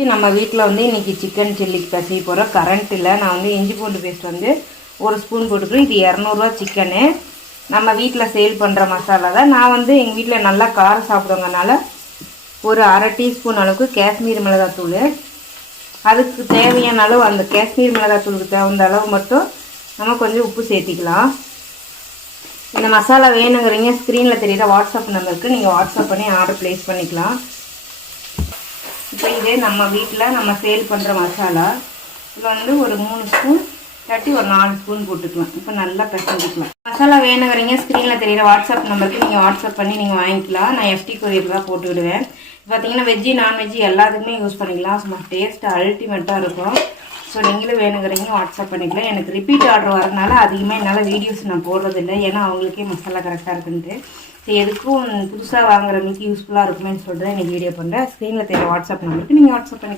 நம்ம வீட்டில் வந்து இன்றைக்கி சிக்கன் சில்லிக்கு பசி போகிற கரண்ட் இல்லை. நான் வந்து இஞ்சி பூண்டு பேஸ்ட் வந்து 1 ஸ்பூன் போட்டுக்கிறேன். இது 200 சிக்கனு. நம்ம வீட்டில் சேல் பண்ணுற மசாலா தான். நான் வந்து எங்கள் வீட்டில் நல்லா காரம் சாப்பிடுவங்கனால ஒரு அரை டீஸ்பூன் அளவுக்கு காஷ்மீர் மிளகாத்தூள், அதுக்கு தேவையான அளவு அந்த காஷ்மீர் மிளகாத்தூளுக்கு தகுந்த அளவு மட்டும் நம்ம கொஞ்சம் உப்பு சேர்த்திக்கலாம். இந்த மசாலா வேணுங்கிறீங்க ஸ்க்ரீனில் தெரியுற வாட்ஸ்அப் நம்பருக்கு நீங்கள் வாட்ஸ்அப் பண்ணி ஆர்டர் ப்ளேஸ் பண்ணிக்கலாம். இப்போ இதே நம்ம வீட்டில் நம்ம சேல் பண்ணுற மசாலா இதில் வந்து ஒரு 3 ஸ்பூன் இல்லாட்டி ஒரு 4 ஸ்பூன் போட்டுக்கலாம். இப்போ நல்லா பிசைஞ்சிக்கலாம். மசாலா வேணுங்கிறீங்க ஸ்க்ரீனில் தெரியுற வாட்ஸ்அப் நம்பருக்கு நீங்கள் வாட்ஸ்அப் பண்ணி நீங்கள் வாங்கிக்கலாம். நான் FT கொரியர் தான் போட்டு விடுவேன். பார்த்தீங்கன்னா வெஜ்ஜு நான்வெஜ்ஜு எல்லாத்துக்குமே யூஸ் பண்ணிக்கலாம். சும்மா டேஸ்ட் அல்டிமேட்டாக இருக்கும். ஸோ நீங்களும் வேணுங்கிறீங்க வாட்ஸ்அப் பண்ணிக்கலாம். எனக்கு ரிப்பீட் ஆர்டர் வரதுனால அதிகமாக என்னால் வீடியோஸ் நான் போடுறதில்லை. ஏன்னா அவங்களுக்கே மசாலா கரெக்டாக இருக்குன்ட்டு. ஸோ எதுக்கும் புதுசாக வாங்குறவங்களுக்கு யூஸ்ஃபுல்லாக இருக்குமேன்னு சொல்லிட்டு தான் எனக்கு வீடியோ பண்ணுறேன். ஸ்க்ரீனில் தெரியுற வாட்ஸ்அப் நம்பருக்கு நீங்கள் வாட்ஸ்அப் பண்ணி